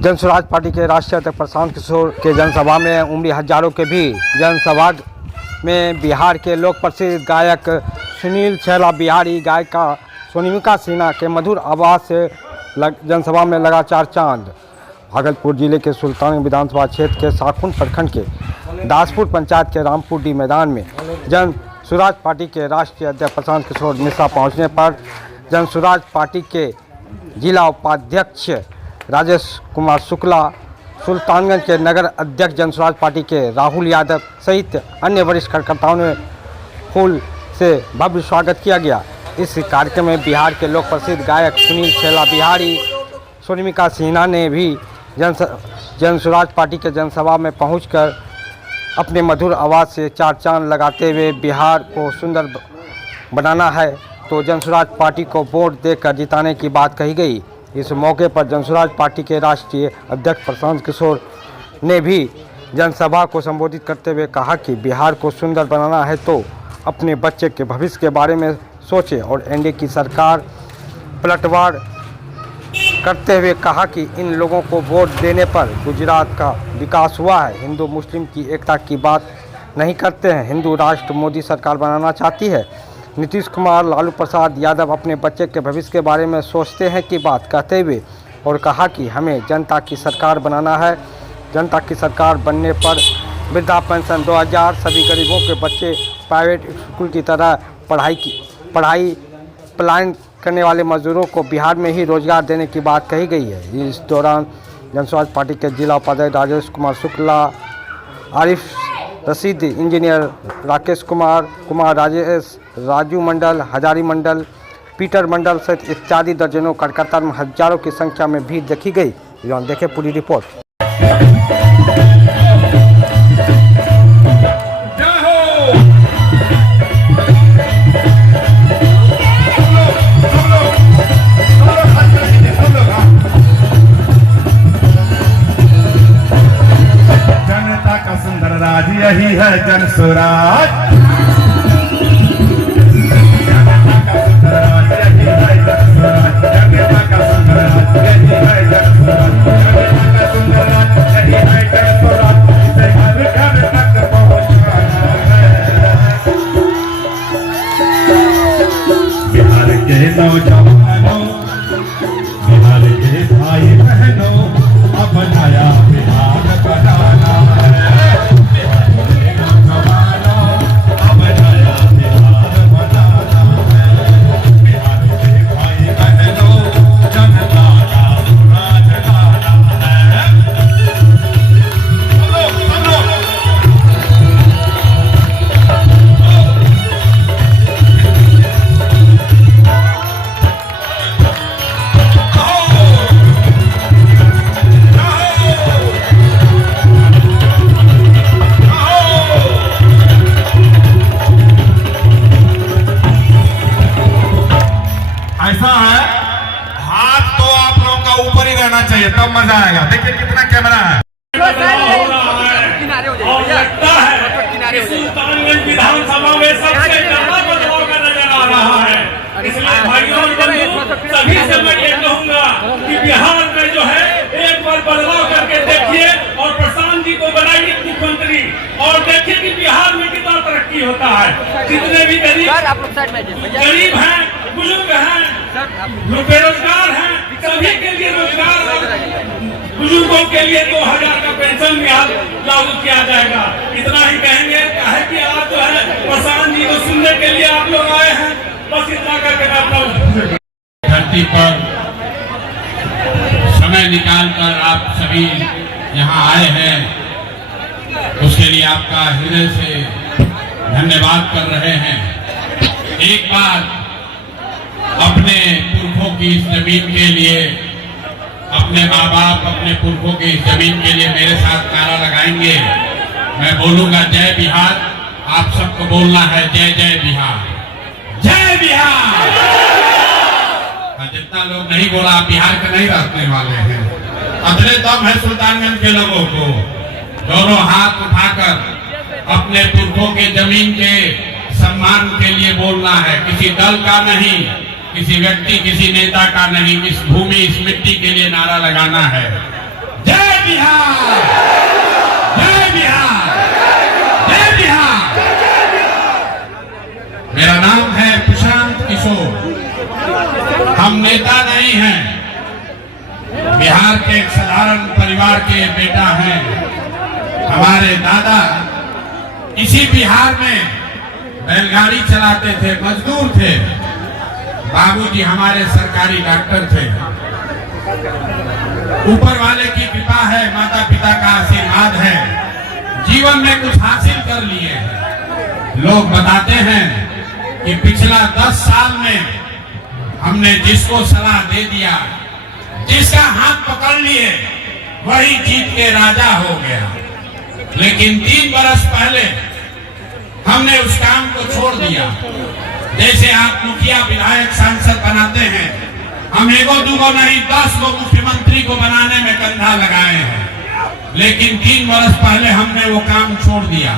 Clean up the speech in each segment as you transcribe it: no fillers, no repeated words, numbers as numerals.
Jan Suraaj party के राष्ट्रीय अध्यक्ष प्रशांत किशोर के जनसभा में उमड़ी हजारों के भी जनसभा में बिहार के लोक प्रसिद्ध गायक सुनील छैला बिहारी गायिका सोनिका सिन्हा के मधुर आवाज़ से जनसभा में लगा चार चांद। भागलपुर जिले के सुल्तान विधानसभा क्षेत्र के साकुन प्रखंड के दासपुर पंचायत के रामपुर डी मैदान में जनसुराज पार्टी के राष्ट्रीय अध्यक्ष प्रशांत किशोर मिश्रा पहुंचने पर जनसुराज पार्टी के जिला उपाध्यक्ष राजेश कुमार शुक्ला, सुल्तानगंज के नगर अध्यक्ष जनसुराज पार्टी के राहुल यादव सहित अन्य वरिष्ठ कार्यकर्ताओं ने फूल से भव्य स्वागत किया गया। इस कार्यक्रम में बिहार के लोक प्रसिद्ध गायक सुनील छैला बिहारी, सोनिका सिन्हा ने भी जनसुराज पार्टी के जनसभा में पहुंचकर अपने मधुर आवाज़ से चार चांद लगाते हुए बिहार को सुंदर बनाना है तो जनसुराज पार्टी को वोट देकर जिताने की बात कही गई। इस मौके पर जनसुराज पार्टी के राष्ट्रीय अध्यक्ष प्रशांत किशोर ने भी जनसभा को संबोधित करते हुए कहा कि बिहार को सुंदर बनाना है तो अपने बच्चे के भविष्य के बारे में सोचें और एनडीए की सरकार पलटवार करते हुए कहा कि इन लोगों को वोट देने पर गुजरात का विकास हुआ है। हिंदू मुस्लिम की एकता की बात नहीं करते हैं, हिंदू राष्ट्र मोदी सरकार बनाना चाहती है। नीतीश कुमार, लालू प्रसाद यादव अपने बच्चे के भविष्य के बारे में सोचते हैं की बात कहते हुए और कहा कि हमें जनता की सरकार बनाना है। जनता की सरकार बनने पर वृद्धा पेंशन 2000, सभी गरीबों के बच्चे प्राइवेट स्कूल की तरह पढ़ाई प्लान करने वाले मजदूरों को बिहार में ही रोजगार देने की बात कही गई है। इस दौरान जनसुराज पार्टी के जिला उपाध्यक्ष राजेश कुमार शुक्ला, आरिफ रशीद, इंजीनियर राकेश कुमार राजेश, राजू मंडल, हजारी मंडल, पीटर मंडल सहित इत्यादि दर्जनों कार्यकर्ता में हजारों की संख्या में भीड़ देखी गई। देखें पूरी रिपोर्ट। जनता का सुंदर राज यही है जनसुराज। बिहार के नौजवानों, बिहार के भाई बहनों, अब नया बिहार बनाना है। बिहार के नौजवानों, अब नया बिहार बनाना है। बिहार के भाई बहनों, जनता का सुराज लाना है। ऐसा है, हाथ तो आप लोगों का ऊपर ही रहना चाहिए तब मजा आएगा। देखिए कितना कैमरा है। और लगता है सुल्तानगंज विधानसभा में सबसे ज्यादा बदलाव का नजर आ रहा है। इसलिए भाइयों और बंधुओं सभी से मैं ये कहूंगा कि बिहार में जो है एक बार बदलाव करके देखिए और प्रशांत जी को बनाइए मुख्यमंत्री और देखिए कि बिहार में कितना तरक्की होता है। जितने भी गरीब हैं, बुजुर्ग हैं, बेरोजगार हैं, सभी के लिए रोजगार, बुजुर्गों के लिए 2000 का पेंशन लागू किया जाएगा। इतना ही कहेंगे है कि आप जो है प्रशांत जी को सुनने के लिए आप लोग आए हैं, बस इतना करके धरती पर समय निकालकर आप सभी यहाँ आए हैं, उसके लिए आपका हृदय से धन्यवाद कर रहे हैं। एक बार अपने पुरखों की इस जमीन के लिए, अपने माँ बाप, अपने पुरखों की इस जमीन के लिए मेरे साथ नारा लगाएंगे। मैं बोलूंगा जय बिहार, आप सबको बोलना है जय जय बिहार, जय बिहार। जितना लोग नहीं बोला आप बिहार के नहीं रहने वाले हैं। अगले दम है सुल्तानगंज के लोगों को दोनों हाथ उठाकर अपने पुरखों के जमीन के सम्मान के लिए बोलना है। किसी दल का नहीं, किसी व्यक्ति, किसी नेता का नहीं, इस भूमि, इस मिट्टी के लिए नारा लगाना है। बिहार, जय बिहार, जय बिहार। मेरा नाम है प्रशांत किशोर। हम नेता नहीं हैं, बिहार के एक साधारण परिवार के बेटा हैं। हमारे दादा इसी बिहार में बैलगाड़ी चलाते थे, मजदूर थे। बाबूजी हमारे सरकारी डॉक्टर थे। ऊपर वाले की कृपा है, माता पिता का आशीर्वाद है, जीवन में कुछ हासिल कर लिए हैं। लोग बताते हैं कि पिछला 10 साल में हमने जिसको सलाह दे दिया, जिसका हाथ पकड़ लिए, वही जीत के राजा हो गया। लेकिन 3 बरस पहले हमने उस काम को छोड़ दिया। जैसे आप मुखिया, विधायक, सांसद बनाते हैं, हम एगो दूगो नहीं 10 गो मुख्यमंत्री को बनाने में कंधा लगाए हैं। लेकिन 3 बरस पहले हमने वो काम छोड़ दिया।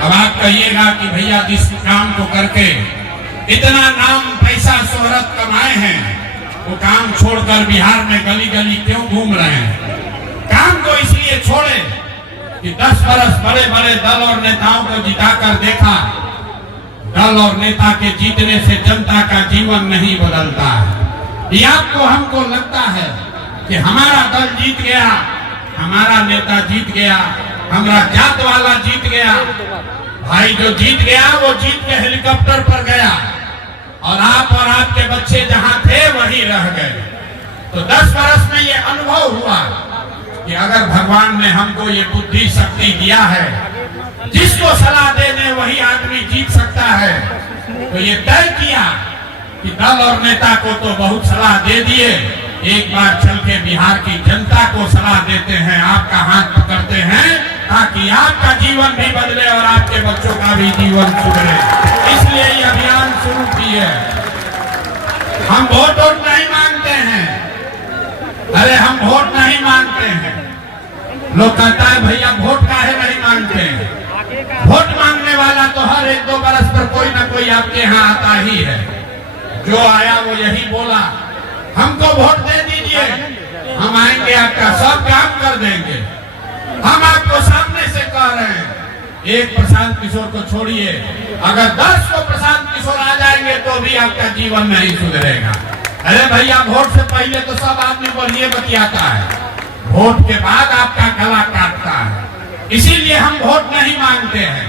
अब आप कहिएगा कि भैया जिस काम को करके इतना नाम, पैसा, शोहरत कमाए हैं, वो काम छोड़कर बिहार में गली गली क्यों घूम रहे हैं? काम को इसलिए छोड़े कि 10 बरस बड़े बड़े दल और नेताओं को जिताकर देखा, दल और नेता के जीतने से जनता का जीवन नहीं बदलता है। ये आपको हमको लगता है कि हमारा दल जीत गया, हमारा नेता जीत गया, हमारा जात वाला जीत गया। भाई जो जीत गया वो जीत के हेलीकॉप्टर पर गया और आपके बच्चे जहां थे वहीं रह गए। तो 10 बरस में ये अनुभव हुआ कि अगर भगवान ने हमको ये बुद्धि शक्ति दिया है, जिसको सलाह देने वही आदमी जीत सकता है, तो ये तय किया कि दल और नेता को तो बहुत सलाह दे दिए, एक बार चल के बिहार की जनता को सलाह देते हैं, आपका हाथ पकड़ते हैं, ताकि आपका जीवन भी बदले और आपके बच्चों का भी जीवन सुधरे। इसलिए ये अभियान शुरू किए। हम वोट नहीं मांगते हैं, अरे हम वोट नहीं मांगते हैं। लोग कहता है भैया वोट काहे नहीं मांगते हैं? वोट मांगने वाला तो हर 1-2 बरस पर कोई ना कोई आपके यहाँ आता ही है। जो आया वो यही बोला, हमको वोट दे दीजिए, हम आएंगे, आपका सब काम कर देंगे। हम आपको सामने से कह रहे हैं, एक प्रशांत किशोर को छोड़िए, अगर 10 को प्रशांत किशोर आ जाएंगे तो भी आपका जीवन नहीं सुधरेगा। अरे भैया वोट से पहले तो सब आदमी बोलिए बतियाता है, वोट के बाद आपका गला काटता है। इसीलिए हम वोट नहीं मांगते हैं।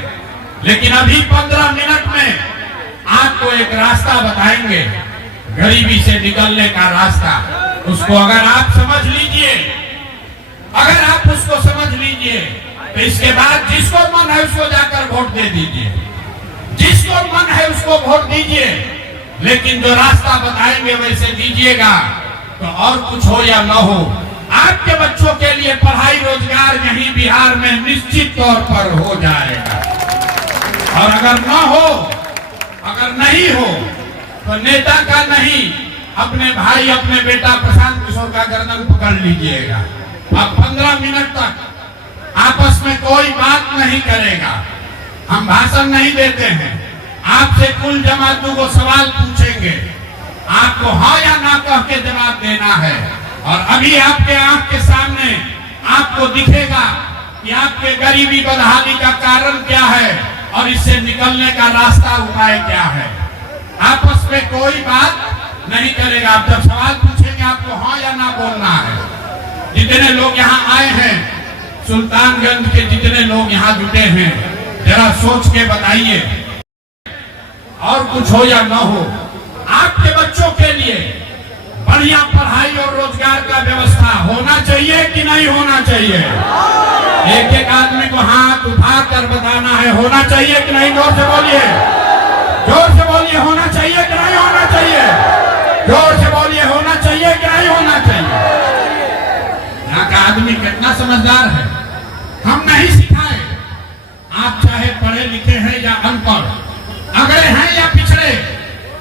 लेकिन अभी 15 मिनट में आपको एक रास्ता बताएंगे, गरीबी से निकलने का रास्ता। उसको अगर आप समझ लीजिए, अगर आप उसको समझ लीजिए, तो इसके बाद जिसको मन है उसको जाकर वोट दे दीजिए, जिसको मन है उसको वोट दीजिए। लेकिन जो रास्ता बताएंगे वैसे दीजिएगा, तो और कुछ हो या न हो, आपके बच्चों के लिए पढ़ाई, रोजगार यहीं बिहार में निश्चित तौर पर हो जाएगा। और अगर न हो, अगर नहीं हो, तो नेता का नहीं, अपने भाई, अपने बेटा प्रशांत किशोर का गर्दन पकड़ लीजिएगा। अब 15 मिनट तक आपस में कोई बात नहीं करेगा, हम भाषण नहीं देते हैं। आपसे कुल जमातों को सवाल पूछेंगे, आपको हाँ या ना कह के जवाब देना है। और अभी आपके आंख के सामने आपको दिखेगा कि आपके गरीबी बदहाली का कारण क्या है और इससे निकलने का रास्ता, उपाय क्या है। आपस में कोई बात नहीं करेगा। आप जब सवाल पूछेंगे आपको हाँ या ना बोलना है। जितने लोग यहाँ आए हैं, सुल्तानगंज के जितने लोग यहाँ जुटे हैं, जरा सोच के बताइए, और कुछ हो या न हो, आपके बच्चों के लिए बढ़िया पढ़ाई और रोजगार का व्यवस्था होना चाहिए कि नहीं होना चाहिए? एक एक आदमी को हाथ उठा कर बताना है, होना चाहिए कि नहीं? जोर से बोलिए, जोर से बोलिए, होना चाहिए कि नहीं होना चाहिए? जोर से बोलिए, होना चाहिए कि नहीं होना चाहिए? यहाँ का आदमी कितना समझदार है, हम नहीं सिखाए। आप चाहे पढ़े लिखे हैं या अनपढ़, अगड़े हैं या पिछड़े,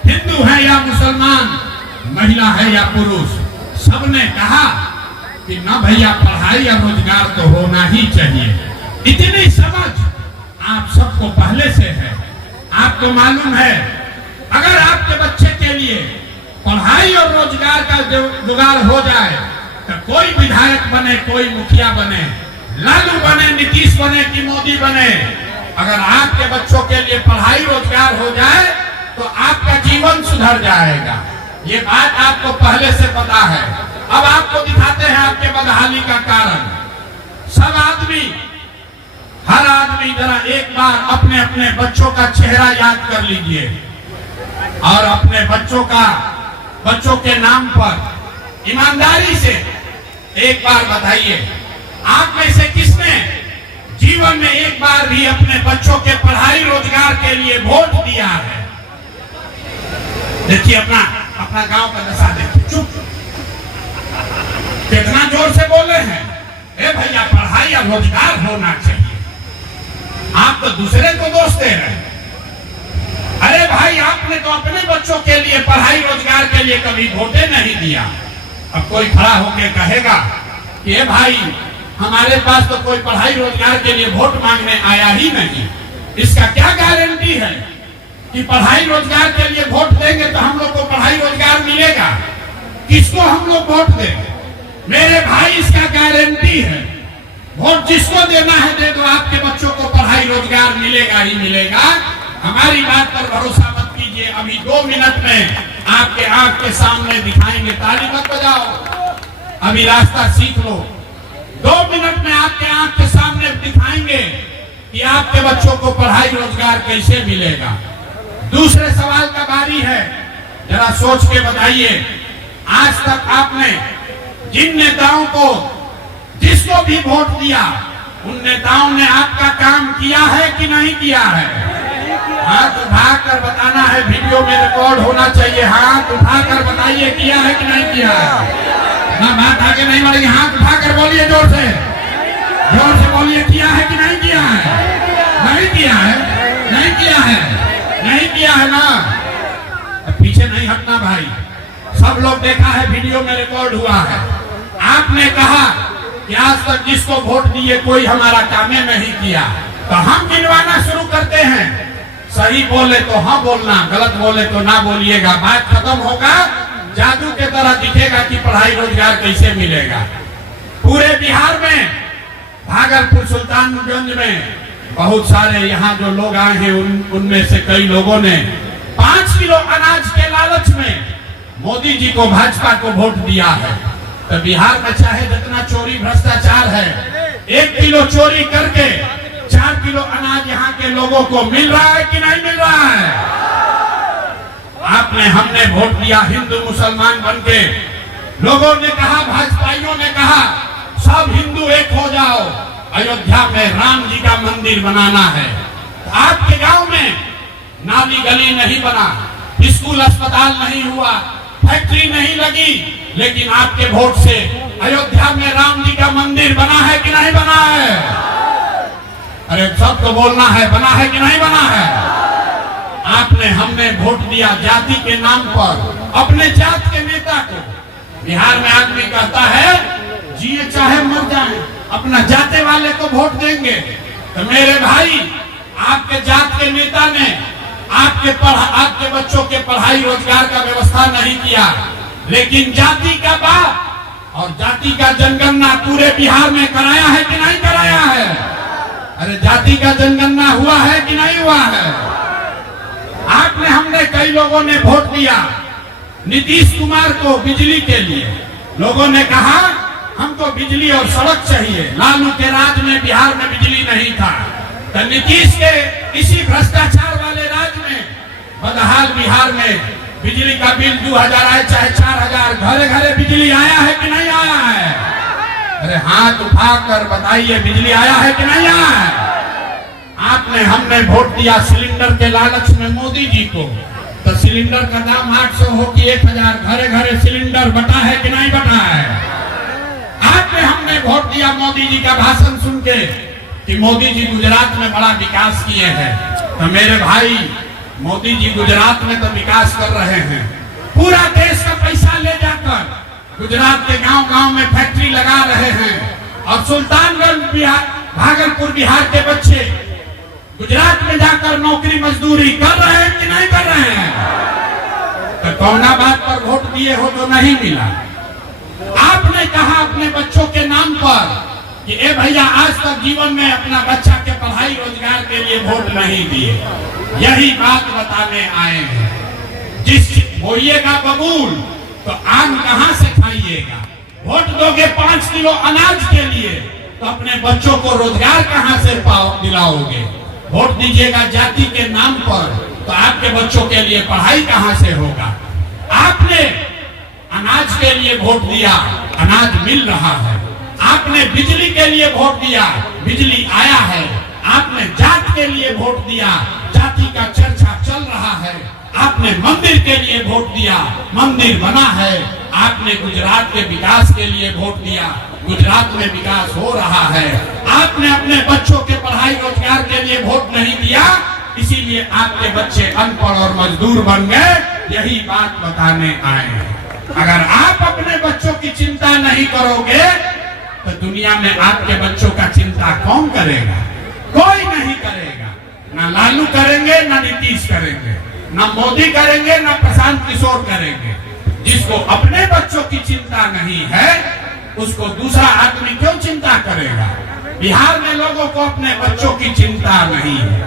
हिंदू हैं या मुसलमान, महिला है या पुरुष, सबने कहा कि ना भैया पढ़ाई या रोजगार तो होना ही चाहिए। इतनी समझ आप सबको पहले से है। आपको मालूम है, अगर आपके बच्चे के लिए पढ़ाई और रोजगार का जुगाड़ हो जाए तो कोई विधायक बने, कोई मुखिया बने, लालू बने, नीतीश बने कि मोदी बने, अगर आपके बच्चों के लिए पढ़ाई रोजगार हो जाए तो आपका जीवन सुधर जाएगा। ये बात आपको पहले से पता है। अब आपको दिखाते हैं आपके बदहाली का कारण। सब आदमी, हर आदमी जरा एक बार अपने अपने बच्चों का चेहरा याद कर लीजिए और अपने बच्चों के नाम पर ईमानदारी से एक बार बताइए, आप में से किसने जीवन में एक बार भी अपने बच्चों के पढ़ाई रोजगार के लिए वोट दिया है? देखिए अपना गांव का दशा देखिए। चुप, कितना जोर से बोले हैं, ए भैया पढ़ाई और रोजगार होना चाहिए। आप तो दूसरे को दोष दे रहे हैं। अरे भाई आपने तो अपने बच्चों के लिए पढ़ाई रोजगार के लिए कभी वोटे नहीं दिया। अब कोई खड़ा होकर कहेगा कि ए भाई हमारे पास तो कोई पढ़ाई रोजगार के लिए वोट मांगने आया ही नहीं, इसका क्या गारंटी है कि पढ़ाई रोजगार के लिए वोट देंगे तो हम लोग को पढ़ाई रोजगार मिलेगा? किसको हम लोग वोट देंगे? मेरे भाई इसका गारंटी है, वोट जिसको देना है दे दो, आपके बच्चों को पढ़ाई रोजगार मिलेगा ही मिलेगा। हमारी बात पर भरोसा मत कीजिए। अभी 2 मिनट में आपके आंख के सामने दिखाएंगे। ताली मत बजाओ, अभी रास्ता सीख लो। 2 मिनट में आपके आंख के सामने दिखाएंगे कि आपके बच्चों को पढ़ाई रोजगार कैसे मिलेगा। दूसरे सवाल का बारी है, जरा सोच के बताइए, आज तक आपने जिन नेताओं को, जिसको भी वोट दिया, उन नेताओं ने आपका काम किया है कि नहीं किया है? हाथ उठाकर बताना है, वीडियो में रिकॉर्ड होना चाहिए। हाथ उठाकर बताइए किया है कि नहीं किया है। ना बात आगे नहीं बढ़ेगी, हाथ उठाकर बोलिए, जोर से बोलिए, किया है कि नहीं किया है? नहीं किया है, नहीं किया है, नहीं किया है ना। पीछे नहीं हटना भाई, सब लोग देखा है, वीडियो में रिकॉर्ड हुआ है। आपने कहा कि आज तक जिसको वोट दिए कोई हमारा कामे नहीं किया, तो हम गिनवाना शुरू करते हैं। सही बोले तो हाँ बोलना, गलत बोले तो ना बोलिएगा। बात खत्म होगा, जादू के तरह दिखेगा कि पढ़ाई रोजगार कैसे मिलेगा। पूरे बिहार में, भागलपुर, सुल्तानगंज में बहुत सारे यहाँ जो लोग आए हैं, उनमें से कई लोगों ने 5 किलो अनाज के लालच में मोदी जी को, भाजपा को वोट दिया है। तो बिहार में चाहे जितना चोरी भ्रष्टाचार है, 1 किलो चोरी करके 4 किलो अनाज यहाँ के लोगों को मिल रहा है कि नहीं मिल रहा है? आपने, हमने वोट दिया हिंदू मुसलमान बनके। लोगों ने कहा, भाजपाइयों ने कहा, सब हिंदू एक हो जाओ, अयोध्या में राम जी का मंदिर बनाना है। आपके गांव में नाली गली नहीं बना, स्कूल अस्पताल नहीं हुआ, फैक्ट्री नहीं लगी, लेकिन आपके वोट से अयोध्या में राम जी का मंदिर बना है कि नहीं बना है? अरे सबको बोलना है, बना है कि नहीं बना है? आपने, हमने वोट दिया जाति के नाम पर, अपने जात के नेता को। बिहार में आदमी कहता है जिए चाहे मर जाए, अपना जाते वाले को वोट देंगे। तो मेरे भाई, आपके जात के नेता ने आपके बच्चों के पढ़ाई रोजगार का व्यवस्था नहीं किया, लेकिन जाति का बाप और जाति का जनगणना पूरे बिहार में कराया है कि नहीं कराया है? अरे जाति का जनगणना हुआ है कि नहीं हुआ है? आपने, हमने, कई लोगों ने वोट दिया नीतीश कुमार को बिजली के लिए। लोगों ने कहा हमको बिजली और सड़क चाहिए। लालू के राज में बिहार में बिजली नहीं था, तो नीतीश के इसी भ्रष्टाचार वाले राज में बदहाल बिहार में बिजली का बिल 2000 आए चाहे 4000, घरे घरे बिजली आया है कि नहीं आया है? अरे हाथ उठाकर बताइए, बिजली आया है कि नहीं आया है? आपने, हमने वोट दिया सिलेंडर के लालच में मोदी जी को, तो सिलेंडर का दाम 800 हो कि 1000, घरे घरे सिलेंडर बटा है कि नहीं बटा है? आपने, हमने वोट दिया मोदी जी का भाषण सुन के कि मोदी जी गुजरात में बड़ा विकास किए हैं। तो मेरे भाई, मोदी जी गुजरात में तो विकास कर रहे हैं, पूरा देश का पैसा ले जाकर गुजरात के गांव गांव में फैक्ट्री लगा रहे हैं, और सुल्तानगंज बिहार, भागलपुर बिहार के बच्चे गुजरात में जाकर नौकरी मजदूरी कर रहे हैं कि नहीं कर रहे हैं? तो कौना बात पर वोट दिए हो तो नहीं मिला? आपने आपने कहा अपने बच्चों के नाम पर कि ए भैया आज तक जीवन में अपना बच्चा के पढ़ाई रोजगार के लिए वोट नहीं दिए, यही बात बताने आए हैं। जिस बोइएगा बबूल तो आम कहां से खाइएगा। वोट दोगे 5 किलो अनाज के लिए तो अपने बच्चों को रोजगार कहां से दिलाओगे। वोट दीजिएगा जाति के नाम पर तो आपके बच्चों के लिए पढ़ाई कहां से होगा। आपने अनाज के लिए वोट दिया, अनाज मिल रहा है। आपने बिजली के लिए वोट दिया, बिजली आया है। आपने जात के लिए वोट दिया, जाति का चर्चा चल रहा है। आपने मंदिर के लिए वोट दिया, मंदिर बना है। आपने गुजरात के विकास के लिए वोट दिया, गुजरात में विकास हो रहा है। आपने अपने बच्चों के पढ़ाई रोजगार के लिए वोट नहीं दिया, इसीलिए आपके बच्चे अनपढ़ और मजदूर बन गए। यही बात बताने आए हैं। अगर आप अपने बच्चों की चिंता नहीं करोगे तो दुनिया में आपके बच्चों का चिंता कौन करेगा? कोई नहीं करेगा। ना लालू करेंगे, ना नीतीश करेंगे, ना मोदी करेंगे, ना प्रशांत किशोर करेंगे। जिसको अपने बच्चों की चिंता नहीं है उसको दूसरा आदमी क्यों चिंता करेगा? बिहार में लोगों को अपने बच्चों की चिंता नहीं है।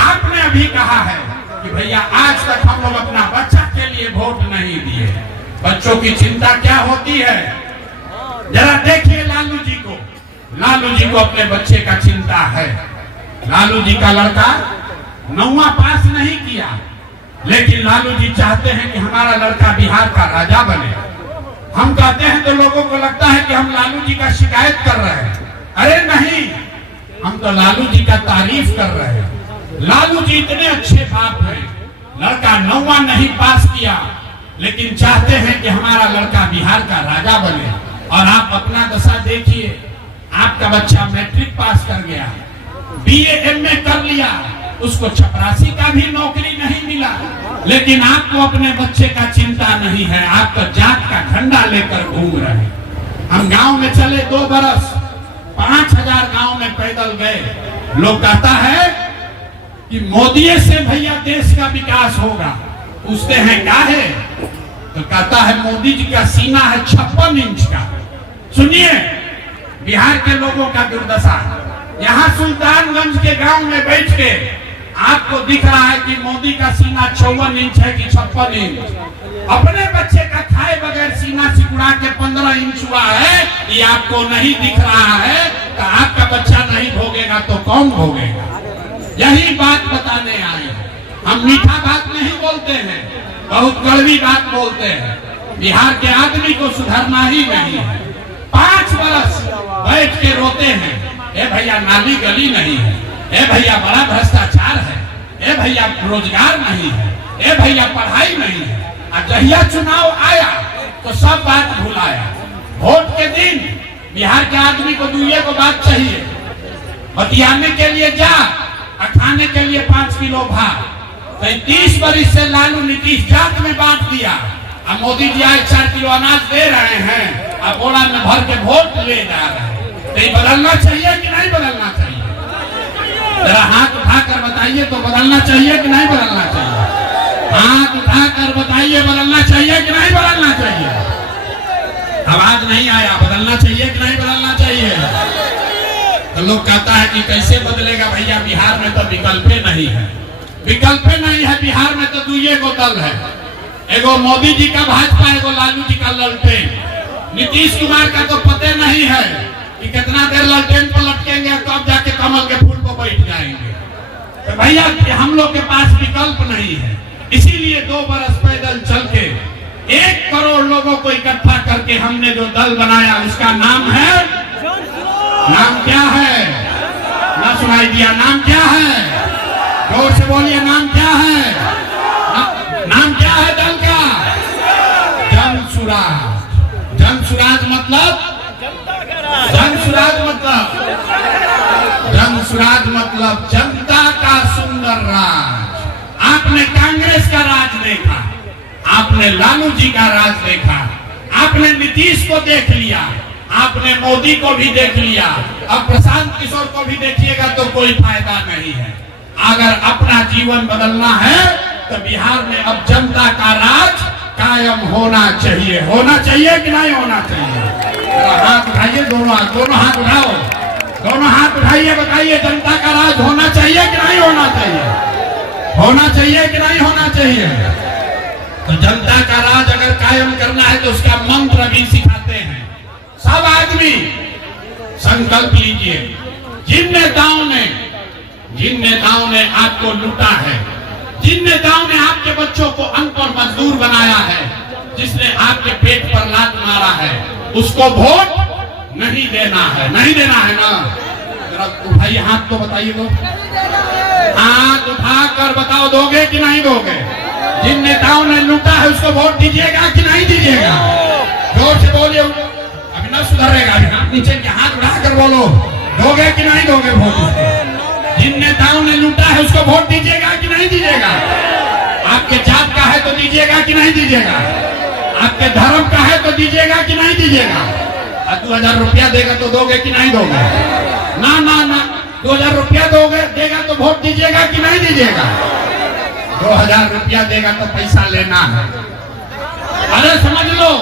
आपने अभी कहा है कि भैया आज तक हम लोग अपना बच्चा के लिए वोट नहीं दिए। बच्चों की चिंता क्या होती है जरा देखिए लालू जी को। लालू जी को अपने बच्चे का चिंता है। लालू जी का लड़का 9वां पास नहीं किया, लेकिन लालू जी चाहते हैं कि हमारा लड़का बिहार का राजा बने। हम कहते हैं तो लोगों को लगता है कि हम लालू जी का शिकायत कर रहे हैं। अरे नहीं, हम तो लालू जी का तारीफ कर रहे हैं। लालू जी इतने अच्छे बाप हैं। लड़का 9वां नहीं पास किया, लेकिन चाहते हैं कि हमारा लड़का बिहार का राजा बने। और आप अपना दशा देखिए, आपका बच्चा मैट्रिक पास कर गया, BA MA कर लिया, उसको चपरासी का भी नौकरी नहीं मिला, लेकिन आपको अपने बच्चे का चिंता नहीं है। आप तो जात का झंडा लेकर घूम रहे हैं। हम गांव में चले 2 बरस, 5000 गांव में पैदल गए। लोग कहता है कि मोदी से भैया देश का विकास होगा। पूछते हैं क्या है तो कहता है मोदी जी का सीना है 56 इंच का। सुनिए बिहार के लोगों का दुर्दशा। यहाँ सुल्तानगंज के गांव में बैठ के आपको दिख रहा है कि मोदी का सीना 54 इंच है कि 56 इंच। अपने बच्चे का खाए बगैर सीना सिकुड़ा के 15 इंच हुआ है, ये आपको नहीं दिख रहा है। तो आपका बच्चा नहीं भोगेगा तो कौन भोगेगा? यही बात बताने आए हैं। हम मीठा बात नहीं बोलते हैं, बहुत कड़वी बात बोलते हैं। बिहार के आदमी को सुधरना ही नहीं है। 5 बरस बैठ के रोते हैं, ए भैया नाली गली नहीं है, ए भैया बड़ा भ्रष्टाचार है, ए भैया रोजगार नहीं है, ए भैया पढ़ाई नहीं है। और जहिया चुनाव आया तो सब बात भुलाया। वोट के दिन बिहार के आदमी को दुनिया को बात चाहिए। बतियाने के लिए जा, खाने के लिए 5 किलो भात। 30 बरिस से लालू नीतीश जात में बांट दिया। अब मोदी जी आज 4 किलो अनाज दे रहे हैं, अब बोरा में भर के वोट ले जा रहे हैं। तो बदलना चाहिए कि नहीं बदलना चाहिए? जरा हाथ उठाकर बताइए तो बदलना चाहिए कि नहीं बदलना चाहिए? हाथ उठाकर बताइए बदलना चाहिए कि नहीं बदलना चाहिए? आवाज नहीं आया। बदलना चाहिए कि नहीं बदलना चाहिए? तो लोग कहता है कि कैसे बदलेगा भैया, बिहार में तो विकल्प नहीं है। विकल्प नहीं है बिहार में तो 2 दल है। एगो मोदी जी का भाजपा, एगो लालू जी का ललटेन। नीतीश कुमार का तो पता नहीं है कि कितना देर ललटेन पर लटकेंगे, कब जाके कमल के फूल को बैठ जाएंगे। तो भैया हम लोग के पास विकल्प नहीं है, इसीलिए 2 बरस पैदल चल के 1 करोड़ लोगों को इकट्ठा करके हमने जो दल बनाया उसका नाम है, नाम क्या है? ना सुनाई दिया? नाम क्या है? जोर से बोलिए, नाम क्या है? नाम क्या है दल का? जन सुराज। जन सुराज मतलब, जन सुराज मतलब, जन सुराज मतलब जनता का सुंदर राज। आपने कांग्रेस का राज देखा, आपने लालू जी का राज देखा, आपने नीतीश को देख लिया, आपने मोदी को भी देख लिया, अब प्रशांत किशोर को भी देखिएगा तो कोई फायदा नहीं है। अगर अपना जीवन बदलना है तो बिहार में अब जनता का राज कायम होना चाहिए। होना चाहिए कि नहीं होना चाहिए? हाथ उठाइए, दोनों हाथ उठाओ, दोनों हाथ उठाइए। बताइए जनता का राज होना चाहिए कि नहीं होना चाहिए? होना चाहिए कि नहीं होना चाहिए? तो जनता का राज अगर कायम करना है तो उसका मंत्र भी सिखाते हैं। सब आदमी संकल्प लीजिए। जिन नेताओं ने आपको लूटा है, जिन नेताओं ने आपके बच्चों को अनपढ़ मजदूर बनाया है, जिसने आपके पेट पर लात मारा है, उसको वोट नहीं देना है। नहीं देना है ना? जरा उठाइए हाथ तो बताइए तो, हाथ उठाकर बताओ, दोगे कि नहीं दोगे? जिन नेताओं ने लूटा है उसको वोट दीजिएगा कि नहीं दीजिएगा? जोर से बोलिए, अभी न सुधरेगा। हाथ नीचे के हाथ उठाकर बोलो, दोगे कि नहीं दोगे वोट? जिन नेताओं ने लूटा है उसको वोट दीजिएगा कि नहीं दीजिएगा? आपके जात का है तो दीजिएगा कि नहीं दीजिएगा? आपके धर्म का है तो दीजिएगा कि नहीं दीजिएगा? 2000 रुपया देगा तो दोगे कि नहीं दोगे? ना ना ना, 2000 रुपया दोगे देगा तो वोट दीजिएगा कि नहीं दीजिएगा? 2000 रुपया देगा तो पैसा लेना है। अरे समझ लो,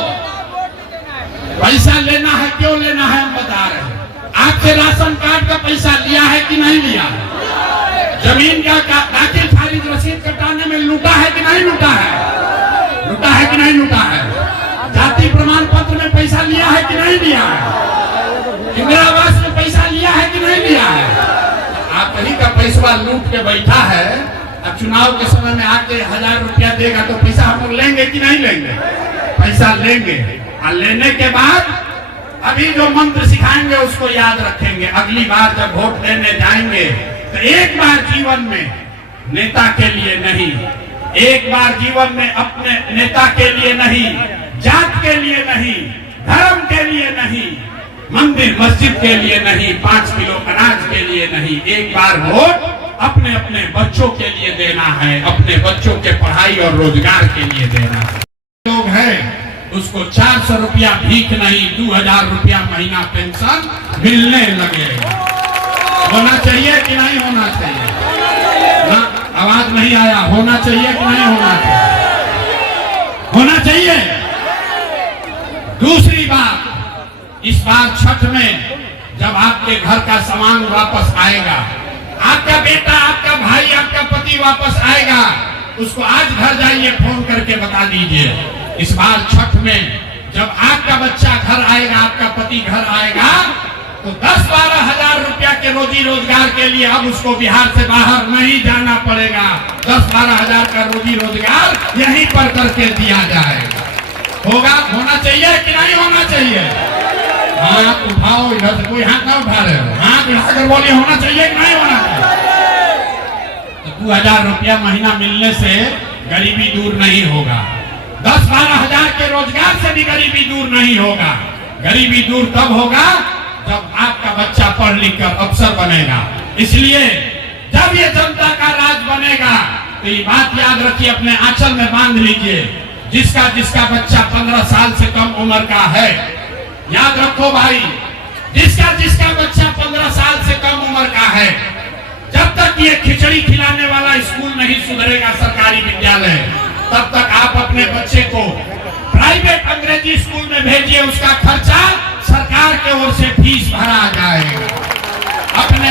पैसा लेना है। क्यों लेना है हम बता रहे हैं। आपसे राशन कार्ड का पैसा लिया है कि नहीं लिया? जमीन का दाखिल खारिज रसीद कटाने में लूटा है कि नहीं लूटा है? लूटा है कि नहीं लूटा है? जाति प्रमाण पत्र में पैसा लिया है कि नहीं लिया है? इंदिरा आवास में पैसा लिया है कि नहीं लिया है? आप कहीं का पैसा लूट के बैठा है। अब चुनाव के समय में आके 1000 रुपया देगा तो पैसा हम लोग लेंगे कि नहीं लेंगे? पैसा लेंगे। और लेने के बाद अभी जो मंत्र सिखाएंगे उसको याद रखेंगे। अगली बार जब वोट लेने जाएंगे तो एक बार जीवन में नेता के लिए नहीं, एक बार जीवन में अपने नेता के लिए नहीं, जात के लिए नहीं, धर्म के लिए नहीं, मंदिर मस्जिद के लिए नहीं, 5 किलो अनाज के लिए नहीं, एक बार वोट अपने अपने बच्चों के लिए देना है, अपने बच्चों के पढ़ाई और रोजगार के लिए देना है। लोग हैं उसको 400 रुपया भीख नहीं, 2000 रुपया महीना पेंशन मिलने लगे। होना चाहिए कि नहीं होना चाहिए? ना, आवाज नहीं आया। होना चाहिए कि नहीं होना चाहिए? होना चाहिए। दूसरी बात, इस बार छठ में जब आपके घर का सामान वापस आएगा, आपका बेटा, आपका भाई, आपका पति वापस आएगा, उसको आज घर जाइए फोन करके बता दीजिए। इस बार छठ में जब आपका बच्चा घर आएगा, आपका पति घर आएगा, तो 10-12 हजार रुपया के रोजी रोजगार के लिए अब उसको बिहार से बाहर नहीं जाना पड़ेगा। 10-12 हजार का रोजी रोजगार यहीं पर करके दिया जाएगा। होगा? होना चाहिए कि नहीं होना चाहिए? हाथ उठाओ, इधर से कोई हाथ ना उठा रहे हो, हाथ उठाकर बोलिए होना चाहिए कि नहीं होना चाहिए? तो 2000 रुपया महीना मिलने से गरीबी दूर नहीं होगा। 10-12 हजार के रोजगार से भी गरीबी दूर नहीं होगा। गरीबी दूर तब होगा जब आपका बच्चा पढ़ लिख कर अफसर बनेगा। इसलिए जब ये जनता का राज बनेगा तो ये बात याद रखिए, अपने आंचल में बांध लीजिए। जिसका जिसका बच्चा 15 साल से कम उम्र का है, याद रखो भाई, जिसका जिसका बच्चा 15 साल से कम उम्र का है, जब तक ये खिचड़ी खिलाने वाला स्कूल नहीं सुधरेगा, सरकारी विद्यालय, तब तक आप अपने बच्चे को प्राइवेट अंग्रेजी स्कूल में भेजिए। उसका खर्चा सरकार के ओर से फीस भरा जाएगा। अपने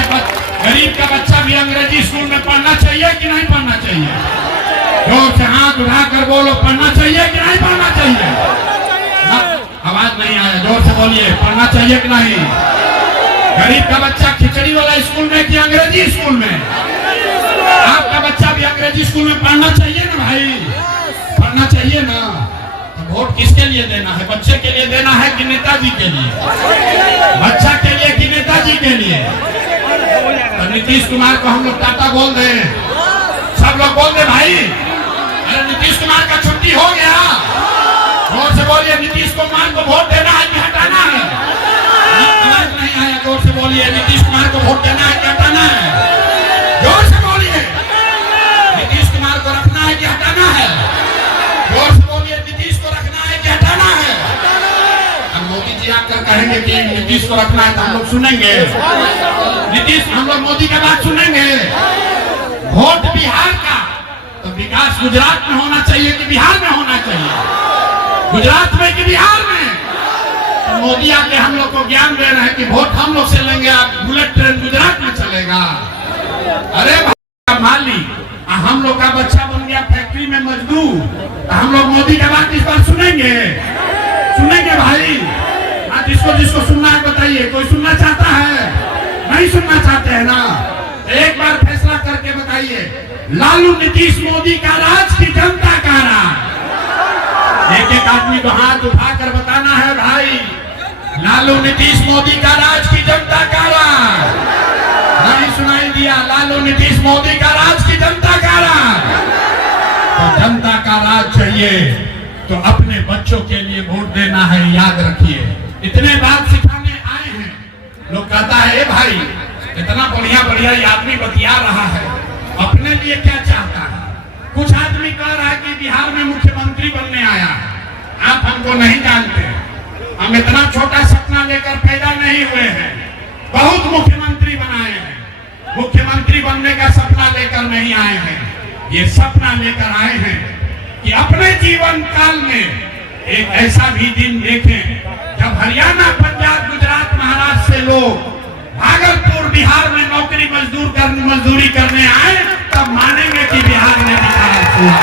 गरीब का बच्चा भी अंग्रेजी स्कूल में पढ़ना चाहिए कि नहीं पढ़ना चाहिए? जोर से हाथ उठाकर बोलो, पढ़ना चाहिए कि नहीं पढ़ना चाहिए? आवाज नहीं आया, जोर से बोलिए, पढ़ना चाहिए कि नहीं? गरीब का बच्चा खिचड़ी वाला स्कूल में कि अंग्रेजी स्कूल में? आपका बच्चा भी अंग्रेजी स्कूल में पढ़ना चाहिए ना भाई? पढ़ना चाहिए ना? तो वोट किसके लिए देना है? बच्चे के लिए देना है कि नेताजी के लिए? बच्चा के लिए कि नेताजी के लिए? तो नीतीश कुमार को हम लोग टाटा बोल दे, सब लोग बोल दे भाई। अरे नीतीश कुमार का छुट्टी हो गया। जोर से बोलिए, नीतीश कुमार को वोट देना है कि हटाना है? आवाज नहीं आया, जोर से बोलिए, नीतीश कुमार को वोट देना है कि हटाना है? जोर से बोलिए, नीतीश कुमार को रखना है कि हटाना है? जोर से बोलिए, नीतीश को रखना है कि हटाना है? हम मोदी जी आकर कहेंगे कि नीतीश को रखना है तो हम लोग सुनेंगे? नीतीश, हम लोग मोदी की बात सुनेंगे? वोट बिहार का, तो विकास गुजरात में होना चाहिए कि बिहार में होना चाहिए? गुजरात में कि बिहार में? मोदी आके हम लोग को ज्ञान दे रहे हैं कि वोट हम लोग से लेंगे, आप बुलेट ट्रेन गुजरात में चलेगा। अरे भाई माली, हम लोग का बच्चा बन गया फैक्ट्री में मजदूर, हम लोग मोदी की बात इस बार सुनेंगे? सुनेंगे भाई? जिसको सुनना है बताइए। कोई सुनना चाहता है? नहीं सुनना चाहते हैं ना? एक बार फैसला करके बताइए, लालू नीतीश मोदी का राज की जनता का राज? एक एक आदमी को हाथ उठाकर बताना है भाई, लालू नीतीश मोदी का राज की जनता का राज? नहीं सुनाई दिया? लालू नीतीश मोदी का राज की जनता का राज? तो जनता का राज चाहिए तो अपने बच्चों के लिए वोट देना है, याद रखिए। इतने बात सिखाने आए हैं। लोग कहता है भाई इतना बढ़िया बढ़िया आदमी बतिया रहा है, अपने लिए क्या चाहता है? कुछ आदमी कह रहा है कि बिहार में मुख्यमंत्री बनने आया। आप हमको नहीं जानते, हम इतना छोटा सपना लेकर पैदा नहीं हुए हैं। बहुत मुख्यमंत्री बनाए हैं, मुख्यमंत्री बनने का सपना लेकर नहीं आए हैं। ये सपना लेकर आए हैं कि अपने जीवन काल में एक ऐसा भी दिन देखें जब हरियाणा, पंजाब, गुजरात, महाराष्ट्र से लोग भागलपुर, बिहार में नौकरी मजदूरी करने आए, तब मानेंगे कि बिहार ने विकास हुआ।